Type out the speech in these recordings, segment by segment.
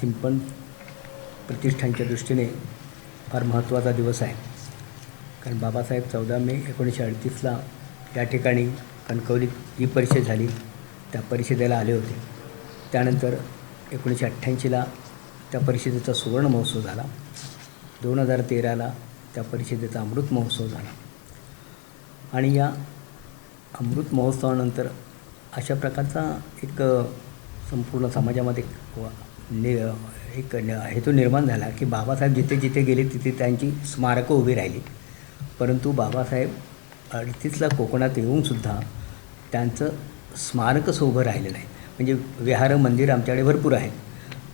सिंपन प्रतिष्ठानच्या दृष्टीने फार महत्त्वाचा दिवस आहे. कारण बाबासाहेब चौदा मे एकोणीसशे अडतीसला या ठिकाणी कणकवलीत जी परिषद झाली त्या परिषदेला आले होते. त्यानंतर एकोणीसशे अठ्ठ्याऐंशीला त्या परिषदेचा सुवर्ण महोत्सव झाला. दोन हजार तेराला त्या परिषदेचा अमृत महोत्सव झाला. आणि या अमृत महोत्सवानंतर अशा प्रकारचा एक संपूर्ण समाजामध्ये नि एक हेतू निर्माण झाला की बाबासाहेब जिथे जिथे गेले तिथे त्यांची स्मारकं उभी राहिली. परंतु बाबासाहेब अडतीसला कोकणात येऊनसुद्धा त्यांचं स्मारकच उभं राहिलं नाही. म्हणजे विहार मंदिर आमच्याकडे भरपूर आहेत.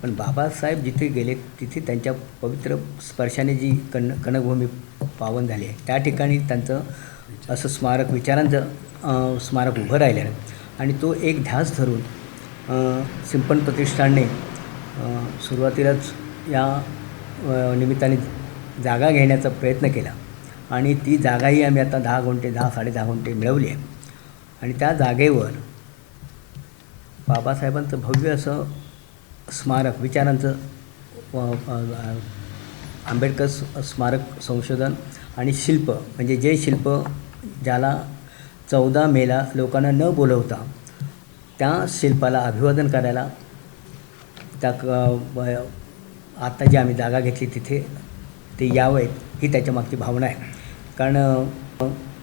पण बाबासाहेब जिथे गेले तिथे त्यांच्या पवित्र स्पर्शाने जी कण कणभूमी पावन झाली आहे त्या ठिकाणी त्यांचं असं स्मारक विचारांचं स्मारक उभं राहिलं आहे. आणि तो एक ध्यास धरून अं, सिंपन प्रतिष्ठानने सुरुवातीलाच या निमित्ताने जागा घेण्याचा प्रयत्न केला. आणि ती जागाही आम्ही आता दहा गुंठे दहा साडेदहा गुंठे मिळवली आहे. आणि त्या जागेवर बाबासाहेबांचं भव्य असं स्मारक विचारांचं आंबेडकर स्मारक संशोधन आणि शिल्प म्हणजे जे शिल्प ज्याला चौदा मेला लोकांना न बोलवता त्या शिल्पाला अभिवादन करायला त्या आत्ता जी आम्ही जागा घेतली तिथे ते यावेत ही त्याच्या मागची भावना आहे. कारण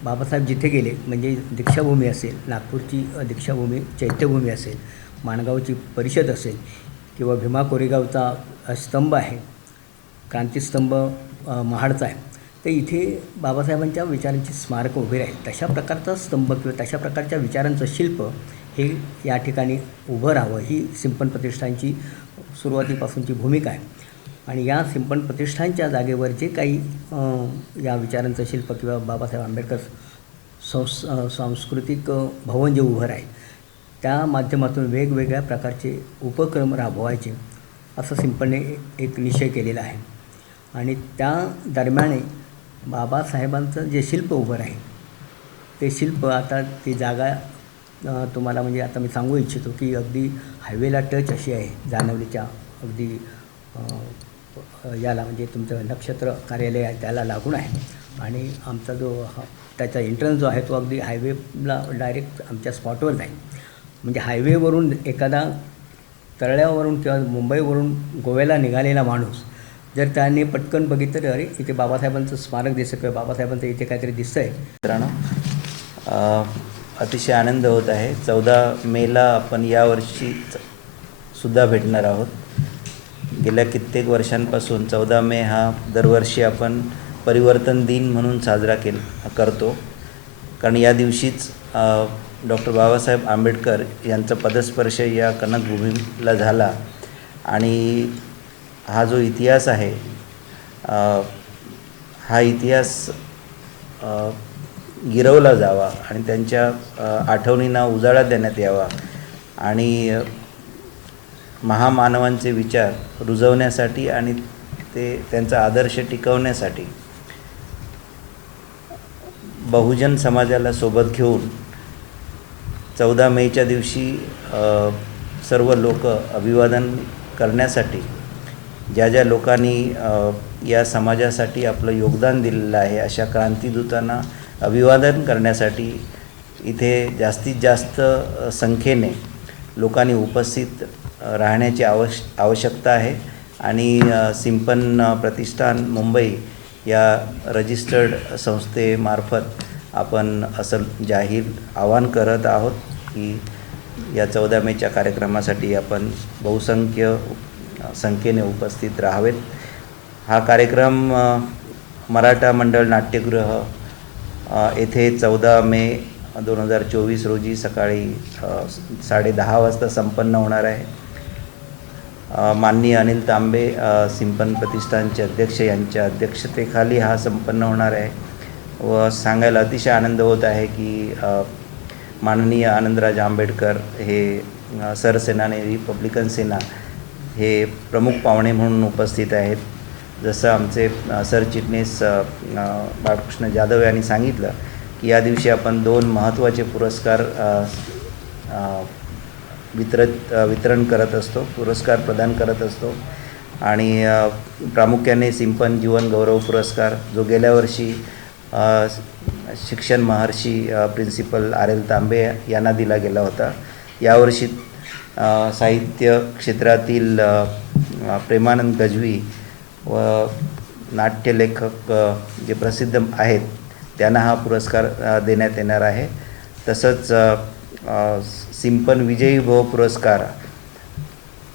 बाबासाहेब जिथे गेले म्हणजे दीक्षाभूमी असेल नागपूरची दीक्षाभूमी चैत्यभूमी असेल माणगावची परिषद असेल किंवा भीमा कोरेगावचा स्तंभ आहे क्रांतीस्तंभ महाडचा आहे तर इथे बाबासाहेबांच्या विचारांची स्मारकं उभी राहील. तशा प्रकारचा स्तंभ किंवा तशा प्रकारच्या विचारांचं शिल्प हे या ठिकाणी उभं राहावं ही सिंपन प्रतिष्ठानची सुरुवातीपासूनची भूमिका आहे. आणि या सिंपन प्रतिष्ठानच्या जागेवर जे काही या विचारांचं शिल्प किंवा बाबासाहेब आंबेडकर संस सांस्कृतिक भवन जे उभं राहील त्या माध्यमातून वेगवेगळ्या प्रकारचे उपक्रम राबवायचे असं सिंपलने एक निश्चय केलेला आहे. आणि त्या दरम्याने बाबासाहेबांचं जे शिल्प उभं राहील ते शिल्प आता ती जागा तुम्हाला म्हणजे आता मी सांगू इच्छितो की अगदी हायवेला टच अशी आहे जानवलीच्या अगदी याला म्हणजे तुमचं नक्षत्र कार्यालय आहे त्याला लागून आहे. आणि आमचा जो हा- त्याचा एंट्रन्स जो आहे तो अगदी हायवेला डायरेक्ट आमच्या स्पॉटवर जाईल म्हणजे हायवेवरून एखादा तळल्यावरून किंवा मुंबईवरून गोव्याला निघालेला माणूस जर त्याने पटकन बघितलं अरे इथे बाबासाहेबांचं स्मारक दिसतं किंवा बाबासाहेबांचं इथे काहीतरी दिसतंय. मित्रांनो अतिशय आनंद होत आहे. चौदा मेला आपण यावर्षी सुद्धा भेटणार आहोत. गेल्या कित्येक वर्षांपासून चौदा मे हा दरवर्षी आपण परिवर्तन दिन म्हणून साजरा केल करतो. कारण या दिवशीच डॉक्टर बाबासाहेब आंबेडकर यांचा पदस्पर्श या कनकभूमीला झाला. आणि हा जो इतिहास आहे हा इतिहास गिरवला जावा आणि त्यांच्या आठवणींना उजाळा देण्यात यावा आणि महामानवांचे विचार रुजवण्यासाठी आणि ते त्यांचा आदर्श टिकवण्यासाठी बहुजन समाजाला सोबत घेऊन चौदा मेच्या दिवशी सर्व लोक अभिवादन करण्यासाठी ज्या ज्या लोकांनी या समाजासाठी आपलं योगदान दिलेलं आहे अशा क्रांतिदूतांना अभिवादन करण्यासाठी इथे जास्तीत जास्त संख्येने लोकांनी उपस्थित राहण्याची आवश आवश्यकता आहे. आणि सिंपन प्रतिष्ठान मुंबई या रजिस्टर्ड संस्थेमार्फत आपण असं जाहीर आवाहन करत आहोत की या चौदा मेच्या कार्यक्रमासाठी आपण बहुसंख्य संख्येने उपस्थित राहावेत. हा कार्यक्रम मराठा मंडळ नाट्यगृह येथे चौदा मे दोन हजार चोवीस रोजी सकाळी साडे साडेदहा वाजता संपन्न होणार आहे. माननीय अनिल तांबे सिंपन प्रतिष्ठानचे अध्यक्ष यांच्या अध्यक्षतेखाली हा संपन्न होणार आहे. व सांगायला अतिशय आनंद होत आहे की माननीय आनंदराज आंबेडकर हे सरसेना सरसेनानी रिपब्लिकन सेना हे प्रमुख पाहुणे म्हणून उपस्थित आहेत. जसं आमचे सरचिटणीस बाळकृष्ण जाधव यांनी सांगितलं की या दिवशी आपण दोन महत्त्वाचे पुरस्कार वितरत वितरण करत असतो पुरस्कार प्रदान करत असतो. आणि प्रामुख्याने सिंपन जीवन गौरव पुरस्कार जो गेल्या वर्षी शिक्षण महर्षी प्रिन्सिपल आर एल तांबे यांना दिला गेला होता. यावर्षी साहित्य क्षेत्रातील प्रेमानंद गजवी व नाट्यलेखक जे प्रसिद्ध आहेत त्यांना हा पुरस्कार देण्यात येणार आहे. तसंच सिंपन विजयी भव पुरस्कार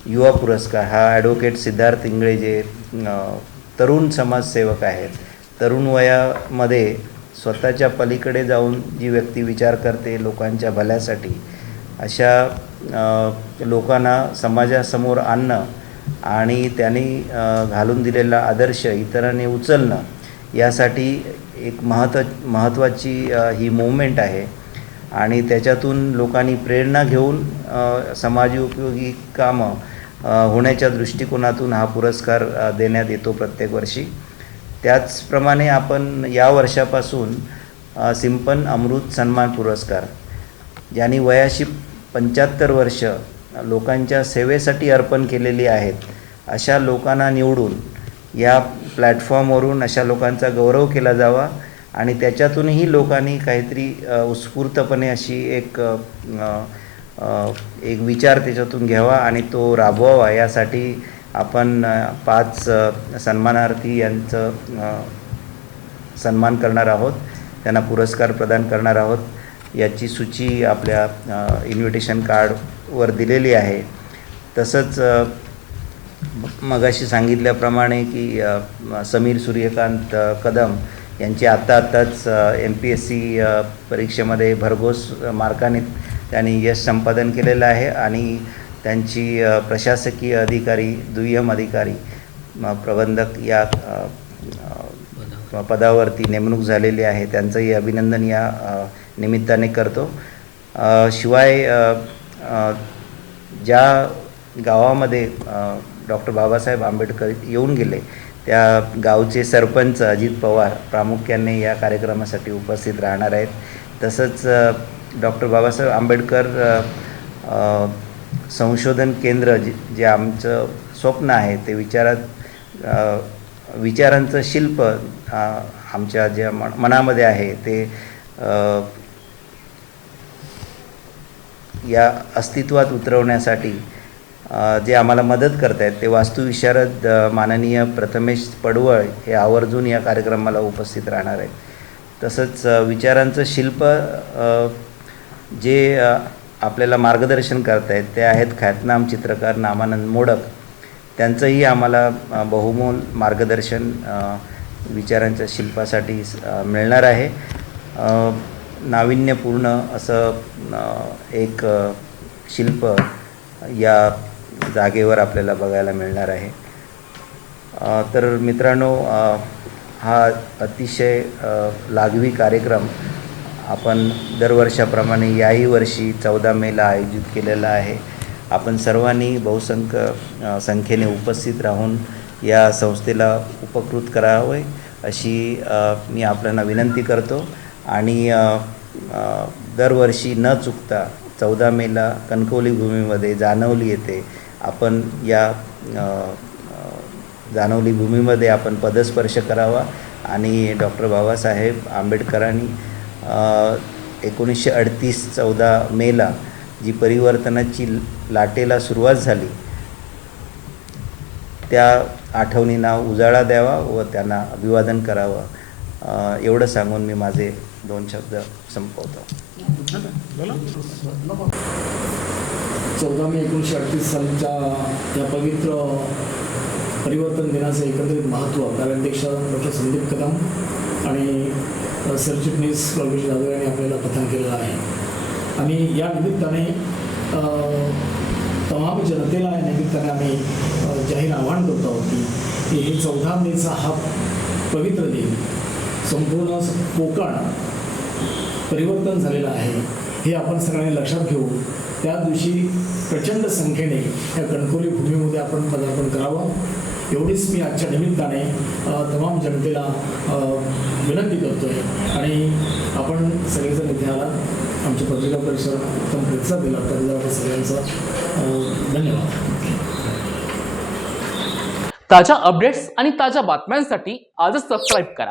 युवा पुरस्कार हा ॲडव्होकेट सिद्धार्थ इंगळे जे तरुण समाजसेवक आहेत तरुण वयामध्ये स्वतःच्या पलीकडे जाऊन जी व्यक्ती विचार करते लोकांच्या भल्यासाठी अशा लोकांना समाजासमोर आणणं आणि त्यांनी घालून दिलेला आदर्श इतरांनी उचलणं यासाठी एक महत्त्व महत्त्वाची ही मुवमेंट आहे. आणि त्याच्यातून लोकांनी प्रेरणा घेऊन समाज समाजोपयोगी कामं होण्याच्या दृष्टिकोनातून हा पुरस्कार देण्यात येतो प्रत्येक वर्षी. त्याचप्रमाणे आपण या वर्षापासून सिंपन अमृत सन्मान पुरस्कार ज्यांनी वयाशी पंच्याहत्तर वर्ष लोकांच्या सेवेसाठी अर्पण केलेली आहेत. अशा लोकांना निवडून या प्लॅटफॉर्मवरून अशा लोकांचा गौरव केला जावा आणि त्याच्यातूनही लोकांनी काहीतरी उत्स्फूर्तपणे अशी एक एक विचार त्याच्यातून घ्यावा आणि तो राबवावा यासाठी आपण पाच सन्मानार्थी यांचं सन्मान करणार आहोत. त्यांना पुरस्कार प्रदान करणार आहोत. याची सूची आपल्या इन्व्हिटेशन कार्ड वर दिलेली आहे. तसंच मगाशी सांगितल्याप्रमाणे की समीर सूर्यकांत कदम यांची आत्ता आत्ताच एम पी एस सी परीक्षेमध्ये भरघोस मार्काने त्यांनी यश संपादन केलेलं आहे आणि त्यांची प्रशासकीय अधिकारी दुय्यम अधिकारी म- प्रबंधक या पदावरती नेमणूक झालेली आहे. त्यांचंही अभिनंदन या निमित्ताने करतो. शिवाय ज्या गावामध्ये डॉक्टर बाबासाहेब आंबेडकर येऊन गेले त्या गावचे सरपंच अजित पवार प्रामुख्याने या कार्यक्रमासाठी उपस्थित राहणार आहेत. तसंच डॉक्टर बाबासाहेब आंबेडकर संशोधन केंद्र जे जे आमचं स्वप्न आहे ते विचारात विचारांचं शिल्प आमच्या ज्या मनामध्ये आहे ते या अस्तित्वात उतरवण्यासाठी जे आम्हाला मदत करत आहेत ते वास्तुविशारद माननीय प्रथमेश पडवळ हे आवर्जून या कार्यक्रमाला उपस्थित राहणार आहेत. तसंच विचारांचं शिल्प जे आपल्याला मार्गदर्शन करत आहेत ते आहेत ख्यातनाम चित्रकार नामानंद मोडक. त्यांचंही आम्हाला बहुमोल मार्गदर्शन विचारांच्या शिल्पासाठी मिळणार आहे. नाविन्यपूर्ण असं एक शिल्प या जागेवर आपल्याला बघायला मिळणार आहे. तर मित्रांनो हा अतिशय लागवी लाघवी कार्यक्रम आपण दरवर्षाप्रमाणे याही वर्षी चौदा मेला आयोजित केलेला आहे. आपण सर्वांनी बहुसंख्य संख्येने उपस्थित राहून या संस्थेला उपकृत करावे अशी मी आपल्याला विनंती करतो. आणि दरवर्षी न चुकता चौदा मेला कणकवली भूमीमध्ये जानवली येते. आपण या जानवली भूमीमध्ये आपण पदस्पर्श करावा आणि डॉक्टर बाबासाहेब आंबेडकरांनी एकोणीसशे अडतीस चौदा मेला जी परिवर्तनाची लाटेला सुरुवात झाली त्या आठवणींना उजाळा द्यावा व त्यांना अभिवादन करावं एवढं सांगून मी माझे दोन शब्द संपवतो. चौदा मे एकोणीसशे अडतीस सालच्या या पवित्र परिवर्तन दिनाचं एकत्रित महत्त्व कार्याध्यक्ष डॉक्टर संदीप कदम आणि सरचिटणीस योगेश जाधव यांनी आपल्याला कथन केलेलं आहे. आणि या निमित्ताने तमाम जनतेला या निमित्ताने आम्ही जाहीर आव्हान करतो आहोत की हे चौदा मेचा हा पवित्र दिन संपूर्ण कोकण परिवर्तन झालेलं आहे. हे आपण सगळ्यांनी लक्षात घेऊन त्या दिवशी प्रचंड संख्येने या कणकोली भूमीमध्ये आपण पदार्पण करावं. एवढीच मी आजच्या निमित्ताने तमाम जनतेला विनंती करतो आहे आणि आपण सगळेजण इथे आलात. आमच्या पत्रिका परिसर उत्तम प्रतिसाद दिला. त्याबद्दल सगळ्यांचा धन्यवाद. ताज्या अपडेट्स आणि ताज्या बातम्यांसाठी आजच सबस्क्राईब करा.